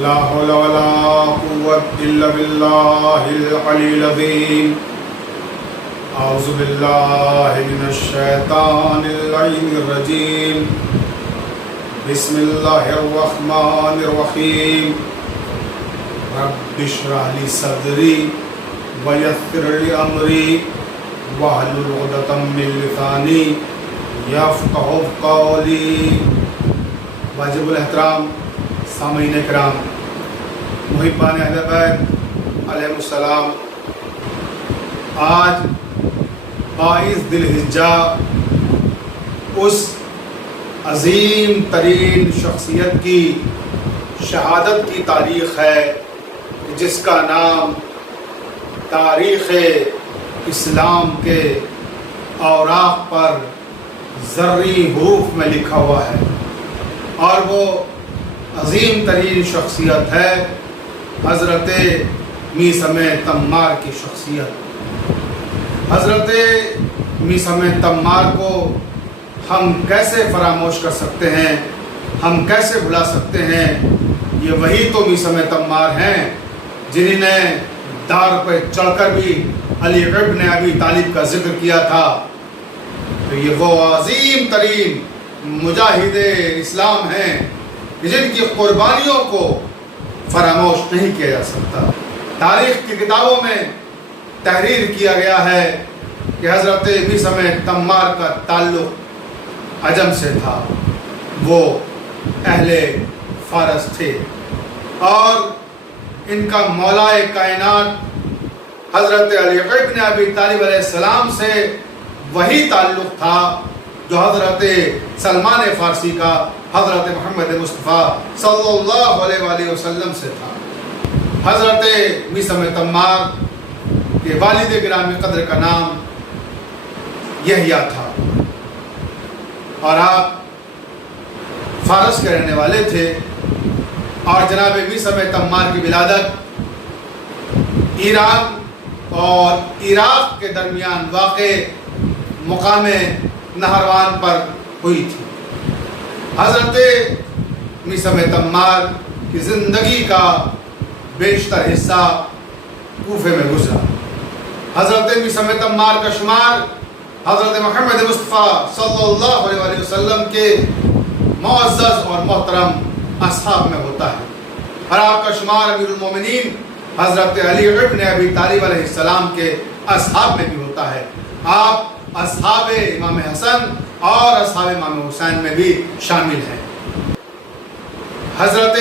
لا حول ولا قوة إلا بالله العلي العظيم. أعوذ بالله من الشيطان اللعين الرجيم. بسم الله الرحمن الرحيم. رب اشرح لي صدري ويسر لي أمري واحلل عقدة من لساني يفقهوا قولي. واجب الاحترام سامعین کرام، محبان اہل بیت علیہ السلام، آج 22 ذی الحجہ اس عظیم ترین شخصیت کی شہادت کی تاریخ ہے جس کا نام تاریخ اسلام کے اوراق پر زرعی حروف میں لکھا ہوا ہے، اور وہ عظیم ترین شخصیت ہے حضرت میثم تمار کی شخصیت. حضرت میثم تمار کو ہم کیسے فراموش کر سکتے ہیں، ہم کیسے بھلا سکتے ہیں؟ یہ وہی تو میثم تمار ہیں جنہوں نے دار پہ چڑھ کر بھی علی ابن ابی طالب کا ذکر کیا تھا. تو یہ وہ عظیم ترین مجاہد اسلام ہیں جن کی قربانیوں کو فراموش نہیں کیا جا سکتا. تاریخ کی کتابوں میں تحریر کیا گیا ہے کہ حضرت میثم تمار کا تعلق عجم سے تھا، وہ اہل فارس تھے، اور ان کا مولائے کائنات حضرت علی ابن ابی طالب علیہ السلام سے وہی تعلق تھا جو حضرت سلمان فارسی کا حضرت محمد مصطفیٰ صلی اللہ علیہ وآلہ وسلم سے تھا. حضرت میثم تمار کے والد گرامی قدر کا نام یحییٰ تھا، اور آپ فارس کے رہنے والے تھے، اور جناب میثم تمار کی ولادت ایران اور عراق کے درمیان واقع مقام نہروان پر ہوئی تھی. حضرت میثم تمار کی زندگی کا بیشتر حصہ کوفے میں گزرا. حضرت میثم تمار کا شمار حضرت محمد مصطفیٰ صلی اللہ علیہ وسلم کے معزز اور محترم اصحاب میں ہوتا ہے، اور آپ کا شمار امیر المومنین حضرت علی ابن ابی طالب علیہ السلام کے اصحاب میں بھی ہوتا ہے. آپ اصحاب امام حسن اور اصحاب امام حسین میں بھی شامل ہیں. حضرت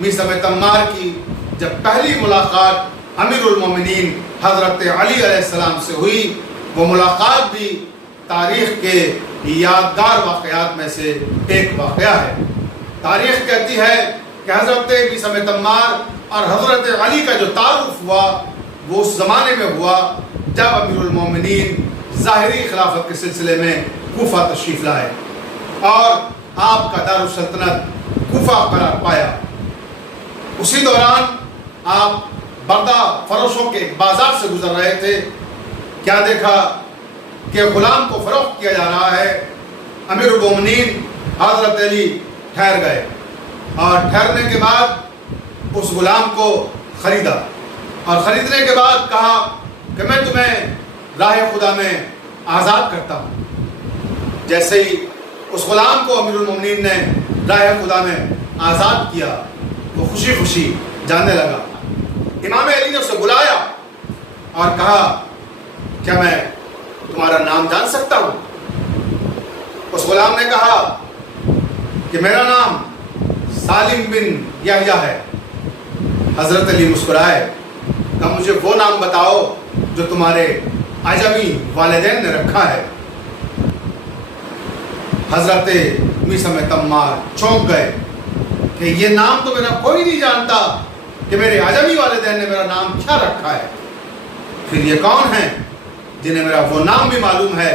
میثم تمار کی جب پہلی ملاقات امیر المومنین حضرت علی علیہ السلام سے ہوئی، وہ ملاقات بھی تاریخ کے یادگار واقعات میں سے ایک واقعہ ہے. تاریخ کہتی ہے کہ حضرت میثم تمار اور حضرت علی کا جو تعارف ہوا وہ اس زمانے میں ہوا جب امیر المومنین ظاہری خلافت کے سلسلے میں کوفہ تشریف لائے اور آپ کا دارالسلطنت کوفہ قرار پایا. اسی دوران آپ بردہ فروشوں کے ایک بازار سے گزر رہے تھے. کیا دیکھا کہ غلام کو فروخت کیا جا رہا ہے. امیر المومنین حضرت علی ٹھہر گئے، اور ٹھہرنے کے بعد اس غلام کو خریدا، اور خریدنے کے بعد کہا کہ میں تمہیں راہ خدا میں آزاد کرتا ہوں. جیسے ہی اس غلام کو امیر المومنین نے راہ خدا میں آزاد کیا، وہ خوشی خوشی جانے لگا. امام علی نے اسے بلایا اور کہا کیا میں تمہارا نام جان سکتا ہوں؟ اس غلام نے کہا کہ میرا نام سالم بن یحییٰ ہے. حضرت علی مسکرائے، کہا مجھے وہ نام بتاؤ جو تمہارے عجمی والدین نے رکھا ہے. حضرت میثم تمار چونک گئے کہ یہ نام تو میرا کوئی نہیں جانتا کہ میرے عجمی والدین نے میرا نام کیا رکھا ہے. پھر یہ کون ہیں جنہیں میرا وہ نام بھی معلوم ہے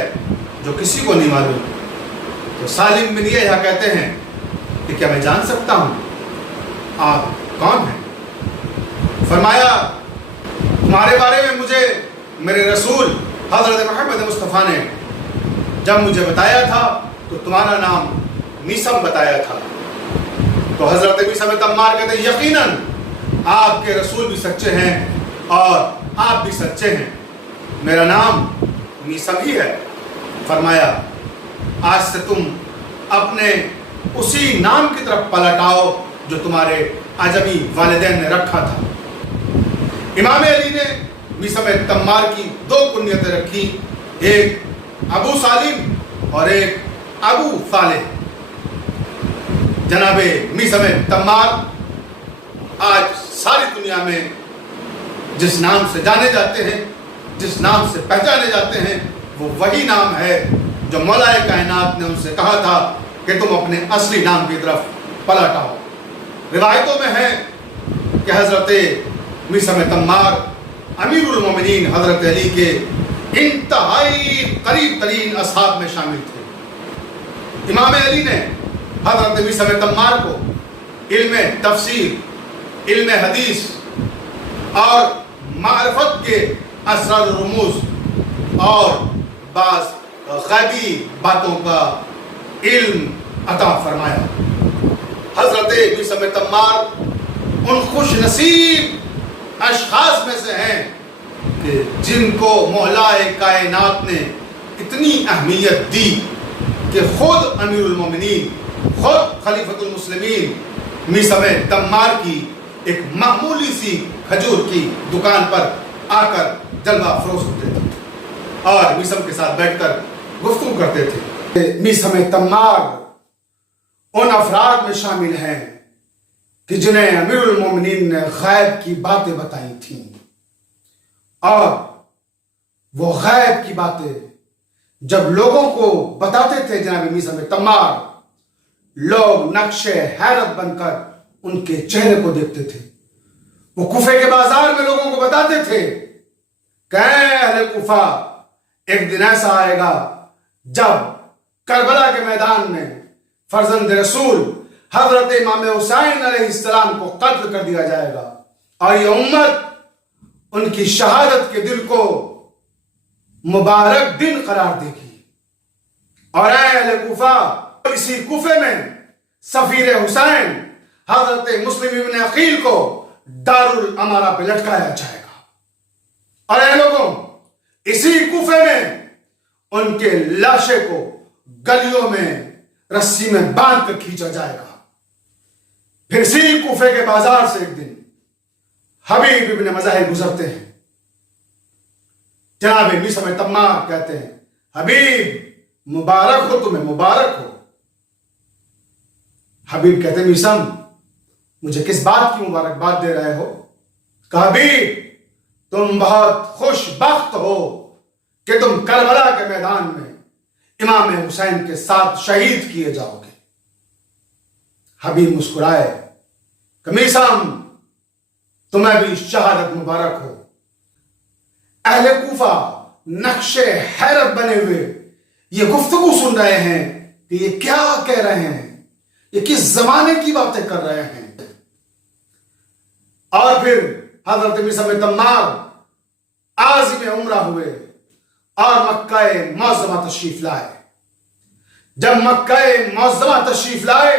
جو کسی کو نہیں معلوم؟ تو سالم بن یحییٰ کہتے ہیں کہ کیا میں جان سکتا ہوں آپ کون ہیں؟ فرمایا تمہارے بارے میں مجھے میرے رسول حضرت محمد مصطفیٰ نے جب مجھے بتایا تھا تو تمہارا نام میثم بتایا تھا. تو حضرت میثم بن تمار کہتے ہیں یقیناً آپ کے رسول بھی سچے ہیں اور آپ بھی سچے ہیں، میرا نام میثم ہی ہے۔ فرمایا آج سے تم اپنے اسی نام کی طرف پلٹ آؤ جو تمہارے عجمی والدین نے رکھا تھا۔ امام علی نے میثم بن تمار کی دو کنیتیں رکھی، ایک ابو سالم اور ایک ابو صالح۔ جناب میثم بن تمار آج ساری دنیا میں جس نام سے جانے جاتے ہیں، جس نام سے پہچانے جاتے ہیں، وہ وہی نام ہے جو مولا کائنات نے ان سے کہا تھا کہ تم اپنے اصلی نام کی طرف پلٹ آؤ۔ روایتوں میں ہے کہ حضرت میثم بن تمار امیر المومنین حضرت علی کے انتہائی قریب ترین اصحاب میں شامل تھے۔ امام علی نے حضرت میثم بن تمار کو علم تفسیر، علم حدیث اور معرفت کے اسرار و رموز اور بعض غیبی باتوں کا علم عطا فرمایا۔ حضرت میثم بن تمار ان خوش نصیب اشخاص میں سے ہیں کہ جن کو مولا کائنات نے اتنی اہمیت دی کہ خود امیر المومنین، خود خلیفۃ المسلمین میثم بن تمار کی ایک معمولی سی کھجور کی دکان پر آ کر جلوہ افروز ہوتے تھے اور میثم کے ساتھ بیٹھ کر گفتگو کرتے تھے۔ میثم بن تمار ان افراد میں شامل ہیں کہ جنہیں امیر المومنین نے غیب کی باتیں بتائی تھیں، اور وہ غیب کی باتیں جب لوگوں کو بتاتے تھے جناب میثم بن تمار، لوگ نقش حیرت بن کر ان کے چہرے کو دیکھتے تھے۔ وہ کوفے کے بازار میں لوگوں کو بتاتے تھے کہ اے اہل کوفہ، ایک دن ایسا آئے گا جب کربلا کے میدان میں فرزند رسول حضرت امام حسین علیہ السلام کو قتل کر دیا جائے گا، اور یہ امت ان کی شہادت کے دل کو مبارک دن قرار دے گی۔ اور اے اہل کوفہ، اسی کوفے میں سفیر حسین حضرت مسلم ابن عقیل کو دار الامارہ پہ لٹکایا جائے گا، اور اے لوگوں، اسی کوفے میں ان کے لاشے کو گلیوں میں رسی میں باندھ کر کھینچا جائے گا۔ پھر اسی کوفے کے بازار سے ایک دن حبیب ابن مظاہر گزرتے ہیں۔ جناب میثم بن تمار کہتے ہیں حبیب مبارک ہو، تمہیں مبارک ہو۔ حبیب کہتے ہیں میثم مجھے کس بات کی مبارکباد دے رہے ہو؟ کہا حبیب تم بہت خوش بخت ہو کہ تم کربلا کے میدان میں امام حسین کے ساتھ شہید کیے جاؤ گے۔ حبیب مسکرائے کہ میثم تمہیں بھی شہادت مبارک ہو۔ اہل کوفہ نقش حیرت بنے ہوئے یہ گفتگو سن رہے ہیں کہ یہ کیا کہہ رہے ہیں، یہ کس زمانے کی باتیں کر رہے ہیں۔ اور پھر حضرت میثم بن تمار عازم عمرہ ہوئے اور مکہ معظمہ تشریف لائے۔ جب مکہ معظمہ تشریف لائے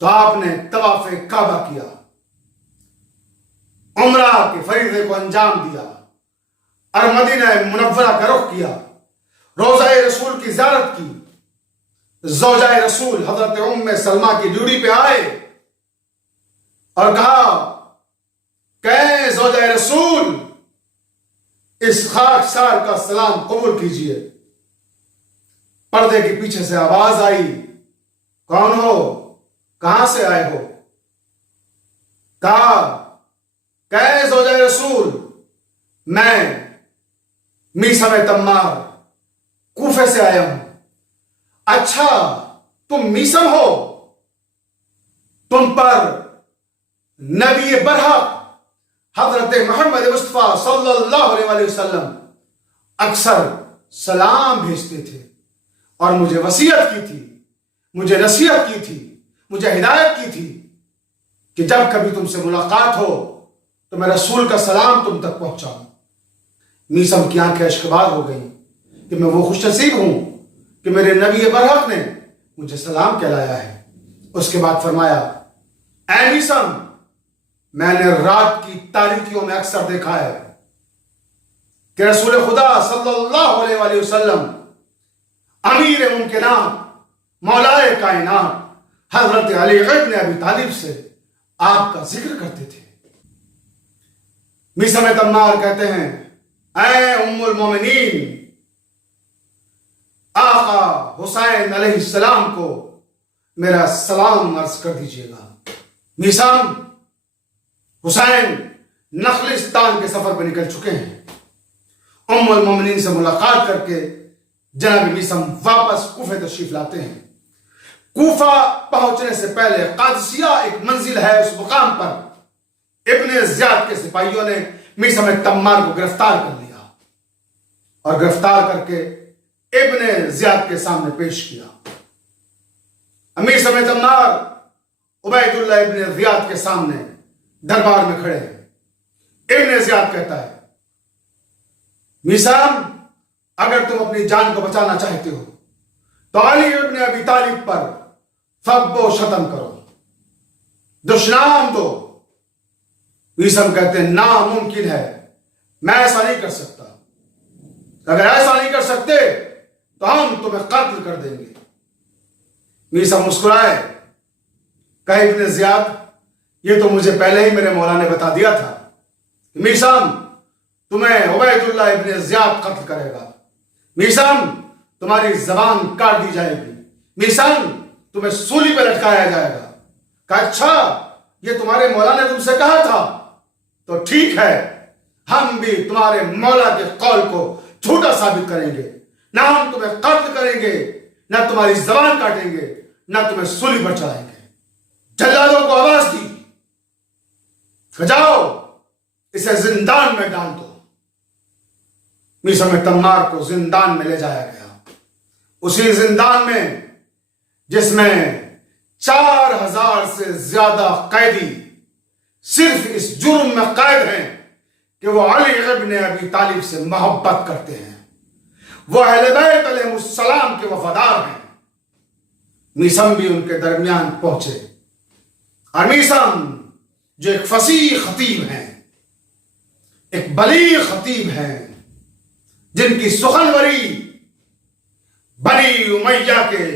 تو آپ نے طواف کعبہ کیا، عمرہ کے فریضے کو انجام دیا اور مدینہ منورہ کا رخ کیا، روضہ رسول کی زیارت کی، زوجہ رسول حضرت ام سلمہ کی ڈیوٹی پہ آئے اور کہا کہ اے زوجہ رسول اس خاکسار کا سلام قبول کیجئے۔ پردے کے پیچھے سے آواز آئی، کون ہو، کہاں سے آئے ہو؟ کہا کہ اے زوجہ رسول میں میثم بن تمار کوفے سے آیا ہوں۔ اچھا تم میثم ہو، تم پر نبی برحق حضرت محمد مصطفیٰ صلی اللہ علیہ وسلم اکثر سلام بھیجتے تھے اور مجھے وصیت کی تھی، مجھے نصیحت کی تھی، مجھے ہدایت کی تھی کہ جب کبھی تم سے ملاقات ہو تو میں رسول کا سلام تم تک پہنچاؤں۔ میثم کی آنکھیں اشکبار ہو گئیں کہ میں وہ خوش نصیب ہوں کہ میرے نبی برحق نے مجھے سلام کہلایا ہے۔ اس کے بعد فرمایا اے میثم میں نے رات کی تاریکیوں میں اکثر دیکھا ہے کہ رسول خدا صلی اللہ علیہ وآلہ وسلم امیر ممکنات مولائے کائنات حضرت علی ابن ابی طالب سے آپ کا ذکر کرتے تھے۔ میثم تمار کہتے ہیں اے ام المومنین آقا حسین علیہ السلام کو میرا سلام عرض کر دیجیے گا۔ میثم حسین نخلستان کے سفر پہ نکل چکے ہیں۔ ام المومنین سے ملاقات کر کے جناب میثم واپس کوفہ تشریف لاتے ہیں۔ کوفہ پہنچنے سے پہلے قادسیہ ایک منزل ہے، اس مقام پر ابن زیاد کے سپاہیوں نے میثم تمار کو گرفتار کر لیا اور گرفتار کر کے ابن زیاد کے سامنے پیش کیا۔ میثم تمار عبید اللہ ابن زیاد کے سامنے دربار میں کھڑے ہیں۔ ابن زیاد کہتا ہے میثم اگر تم اپنی جان کو بچانا چاہتے ہو تو علی ابن ابی طالب پر فب و شتم کرو، دشنام دو۔ میثم کہتے ہیں ناممکن ہے، میں ایسا نہیں کر سکتا، اگر ایسا نہیں کر سکتے تو ہم تمہیں قتل کر دیں گے۔ میثم مسکرائے، کہے ابن زیاد یہ تو مجھے پہلے ہی میرے مولا نے بتا دیا تھا کہ میثم تمہیں عبید اللہ ابن زیاد قتل کرے گا، میثم تمہاری زبان کاٹ دی جائے گی، میثم تمہیں سولی پہ لٹکایا جائے گا۔ کہا اچھا یہ تمہارے مولا نے تم سے کہا تھا تو ٹھیک ہے، ہم بھی تمہارے مولا کے قول کو جھوٹا ثابت کریں گے، نہ ہم تمہیں قتل کریں گے، نہ تمہاری زبان کاٹیں گے، نہ تمہیں سولی پر چڑھائیں گے۔ جلادوں کو آواز دی کہ جاؤ اسے زندان میں ڈال دو۔ میثم تمار کو زندان میں لے جایا گیا، اسی زندان میں جس میں 4000 سے زیادہ قیدی صرف اس جرم میں قید ہیں کہ وہ علی ابن ابی طالب سے محبت کرتے ہیں، وہ اہل بیت علیہ السلام کے وفادار ہیں۔ میثم بھی ان کے درمیان پہنچے، اور میثم جو ایک فصیح خطیب ہیں، ایک بلیغ خطیب ہیں، جن کی سخنوری بنی امیہ کے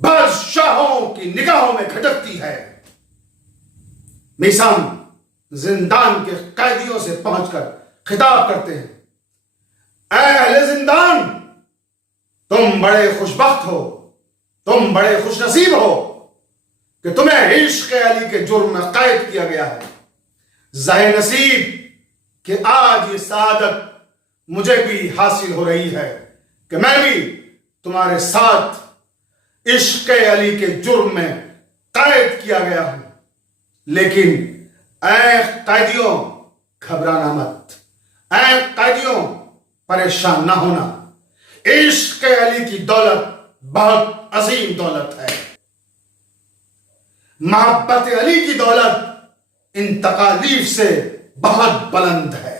بادشاہوں کی نگاہوں میں کھٹکتی ہے۔ میثم زندان کے قیدیوں سے پہنچ کر خطاب کرتے ہیں اے اہل زندان، تم بڑے خوشبخت ہو، تم بڑے خوش نصیب ہو کہ تمہیں عشق علی کے جرم میں قید کیا گیا ہے۔ ظاہر نصیب کہ آج یہ سعادت مجھے بھی حاصل ہو رہی ہے کہ میں بھی تمہارے ساتھ عشق علی کے جرم میں قید کیا گیا ہوں۔ لیکن اے قیدیوں گھبرانا مت، اے قیدیوں پریشان نہ ہونا، عشق علی کی دولت بہت عظیم دولت ہے، محبت علی کی دولت ان تکالیف سے بہت بلند ہے،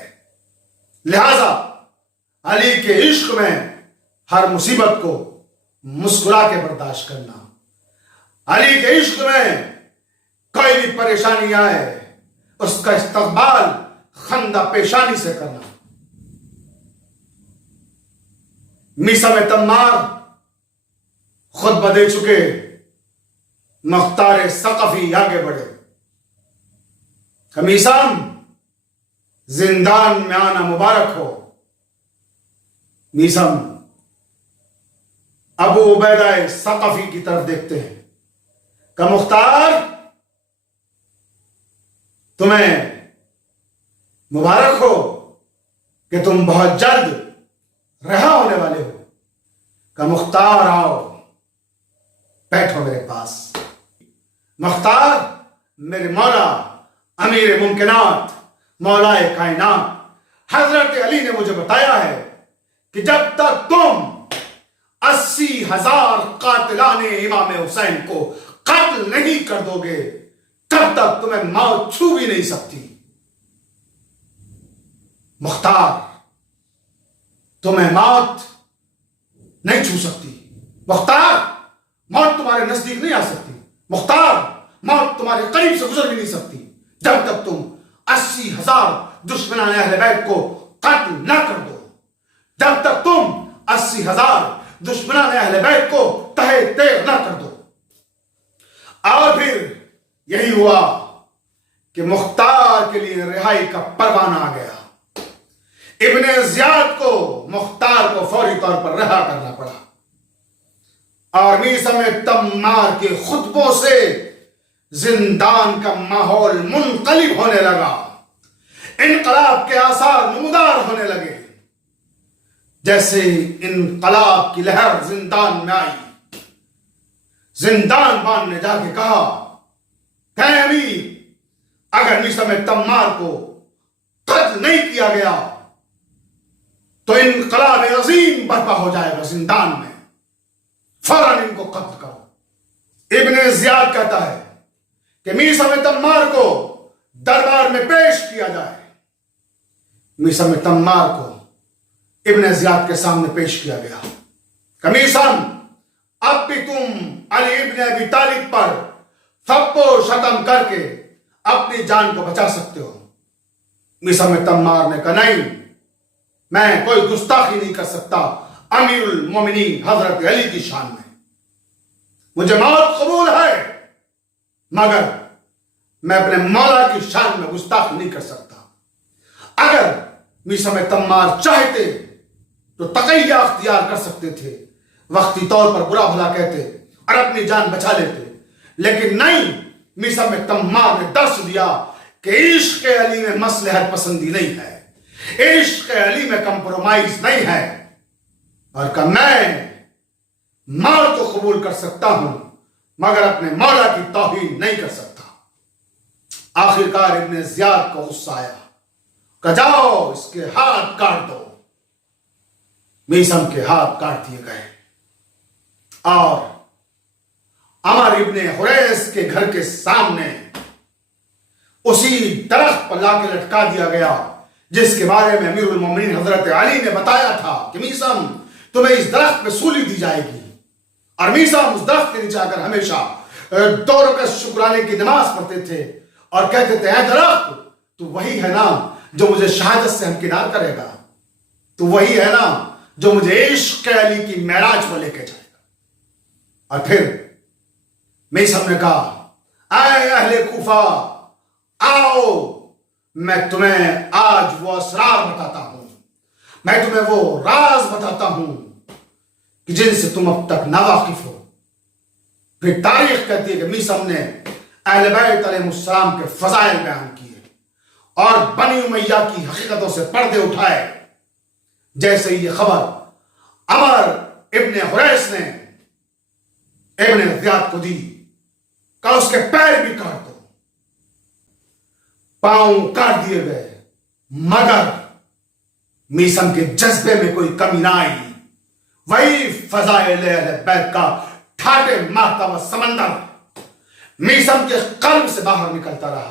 لہذا علی کے عشق میں ہر مصیبت کو مسکرا کے برداشت کرنا، علی کے عشق میں کوئی بھی پریشانی آئے اس کا استقبال خندہ پیشانی سے کرنا۔ میثم تمار خطبہ دے چکے، مختار ثقفی آگے بڑھے کہ میثم زندان میں آنا مبارک ہو۔ میثم ابو عبیدہ ثقفی کی طرف دیکھتے ہیں کہ مختار تمہیں مبارک ہو کہ تم بہت جلد رہا ہونے والے ہو، کہ مختار آؤ بیٹھو میرے پاس۔ مختار میرے مولا امیر ممکنات مولائے کائنات حضرت علی نے مجھے بتایا ہے کہ جب تک تم 80,000 قاتلان امام حسین کو قتل نہیں کر دو گے تب تک تمہیں موت چھو بھی نہیں سکتی۔ مختار تمہیں موت نہیں چھو سکتی، مختار موت تمہارے نزدیک نہیں آ سکتی، مختار، موت تمہارے قریب سے گزر بھی نہیں سکتی جب تک تم 80,000 دشمنان اہل بیت کو قتل نہ کر دو، جب تک تم 80,000 دشمنان اہل بیت کو تہے تیغ نہ کر دو۔ اور پھر یہی ہوا کہ مختار کے لیے رہائی کا پروانہ آ گیا۔ ابن زیاد کو مختار کو فوری طور پر رہا کرنا پڑا، اور میثم تمار کے خطبوں سے زندان کا ماحول منقلب ہونے لگا، انقلاب کے آثار نمودار ہونے لگے۔ جیسے انقلاب کی لہر زندان میں آئی، زندان بان نے جا کے کہا کہ امیر، اگر میثم تمار کو قتل نہیں کیا گیا تو انقلاب عظیم برپا ہو جائے گا زندان میں، فوراً ان کو قتل کرو۔ ابن زیاد کہتا ہے کہ میثم تمار کو دربار میں پیش کیا جائے۔ میثم تمار کو ابن زیاد کے سامنے پیش کیا گیا کہ میثم، اب بھی تم علی ابن ابی طالب پر سب کو شتم کر کے اپنی جان کو بچا سکتے ہو۔ میثم تمار نے کہا نہیں، میں کوئی گستاخی نہیں کر سکتا امیر المومنین حضرت علی کی شان میں، مجھے موت قبول ہے، مگر میں اپنے مولا کی شان میں گستاخی نہیں کر سکتا۔ اگر میثم تمار چاہتے تو تقیہ اختیار کر سکتے تھے، وقتی طور پر برا بھلا کہتے اور اپنی جان بچا لیتے، لیکن نہیں، میثم تمار نے درس دیا کہ عشق علی میں مصلحت پسندی نہیں ہے، عشق علی میں کمپرومائز نہیں ہے، اور کہ میں موت کو قبول کر سکتا ہوں مگر اپنے مولا کی توہین نہیں کر سکتا۔ آخرکار ابن زیاد کو غصہ آیا کہ جاؤ اس کے ہاتھ کاٹ دو۔ میثم کے ہاتھ کاٹ دیے گئے اور عمر ابن حریث کے گھر کے سامنے اسی درخت پر لا کے لٹکا دیا گیا جس کے بارے میں امیر المومنین حضرت علی نے بتایا تھا کہ میثم تمہیں اس درخت پہ سولی دی جائے گی، اور میثم اس درخت کے نیچے آ کر ہمیشہ 2 رکعت شکرانے کی نماز پڑھتے تھے اور کہتے تھے اے درخت، تو وہی ہے نا جو مجھے شہادت سے ہمکنار کرے گا، تو وہی ہے نا جو مجھے عشق علی کی معراج کو لے کے جائے گا۔ اور پھر میثم نے کہا اے اہل کوفہ، آؤ میں تمہیں آج وہ اسرار بتاتا ہوں، میں تمہیں وہ راز بتاتا ہوں کہ جن سے تم اب تک ناواقف ہو۔ پھر تاریخ کہتی ہے کہ میثم نے اہل بیت علیہ السلام کے فضائل بیان کیے اور بنی امیہ کی حقیقتوں سے پردے اٹھائے۔ جیسے یہ خبر عمر ابن حریث نے ابن زیاد کو دی کہ اس کے پیر بھی کاٹ دو، پاؤں کاٹ دیے گئے، مگر میثم کے جذبے میں کوئی کمی نہ آئی۔ وہی فضائل اہل بیت کا ٹھاٹے مارتا ہوا سمندر میثم کے قلب سے باہر نکلتا رہا،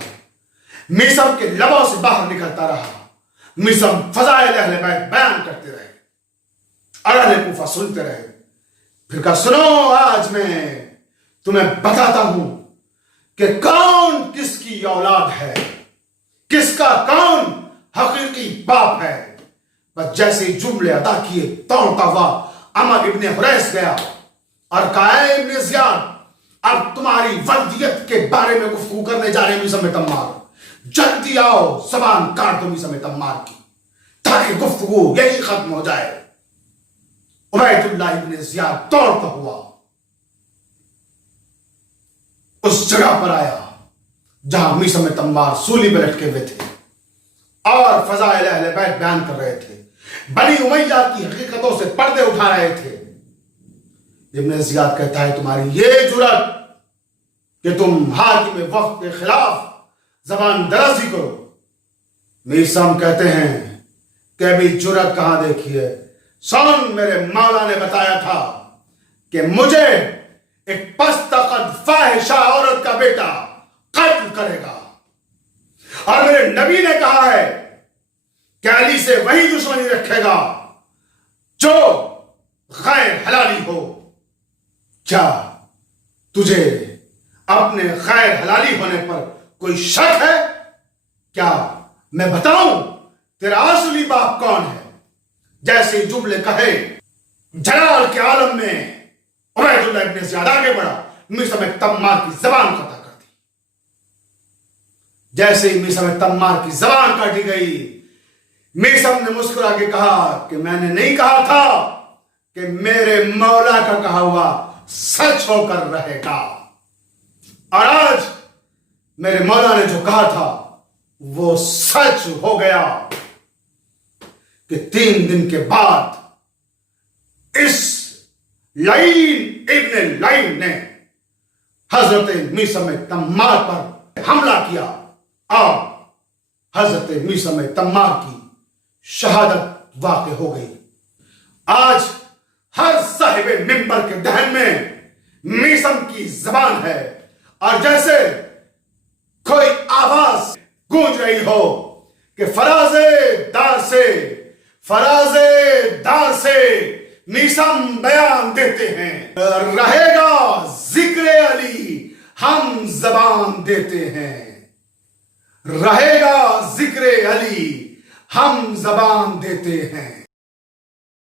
میثم کے لبوں سے باہر نکلتا رہا۔ میثم فضائل اہل بیت بیان کرتے رہے اور اہل کوفہ سنتے رہے۔ پھر کہا سنو، آج میں تمہیں بتاتا ہوں کہ کون کس کی اولاد ہے، کس کا کون حقیقی باپ ہے۔ بس جیسے جملے ادا کیے دوڑتا ہوا عمر ابن حریث گیا اور کہا اے ابن زیاد، اب تمہاری ولدیت کے بارے میں گفتگو کرنے جا رہے ہیں میثم تمار، جلدی آؤ، زبان کاٹ دو میثم تمار کی تاکہ گفتگو یہی ختم ہو جائے۔ عبید اللہ ابن زیاد دوڑتا ہوا اس جگہ پر آیا جہاں میثم تمار سولی پہ لٹکے ہوئے تھے اور فضائل اہل بیت بیان کر رہے تھے، بنی امیہ کی حقیقتوں سے پردے اٹھا رہے تھے۔ ابن زیاد کہتا ہے تمہاری یہ جرات کہ تم حاکم وقت کے خلاف زبان درازی کرو۔ میثم کہتے ہیں کہ ابھی جرات کہاں دیکھی ہے، سن میرے مولا نے بتایا تھا کہ مجھے ایک پست قد فاحشہ عورت کا بیٹا قتل کرے گا، اور میرے نبی نے کہا ہے کہ علی سے وہی دشمنی رکھے گا جو غیر حلالی ہو۔ کیا تجھے اپنے غیر حلالی ہونے پر کوئی شک ہے؟ کیا میں بتاؤں تیرا اصلی باپ کون ہے؟ جیسے جملے کہے جلال کے عالم میں عبید اللہ ابن زیاد آگے بڑھا، میثم تمار کی زبان قطع کر دی۔ جیسے ہی میثم تمار کی زبان کاٹی گئی، میثم نے مسکرا کے کہا کہ میں نے نہیں کہا تھا کہ میرے مولا کا کہا ہوا سچ ہو کر رہے گا، اور آج میرے مولا نے جو کہا تھا وہ سچ ہو گیا کہ 3 دن کے بعد اس لعین ابن لعین نے حضرت میثم تمار پر حملہ کیا اور حضرت میثم تمار کی شہادت واقع ہو گئی۔ آج ہر صاحب منبر کے دہن میں میثم کی زبان ہے، اور جیسے کوئی آواز گونج رہی ہو کہ فراز دار سے میثم بیان دیتے ہیں، رہے گا ذکر علی ہم زبان دیتے ہیں، رہے گا ذکر علی ہم زبان دیتے ہیں۔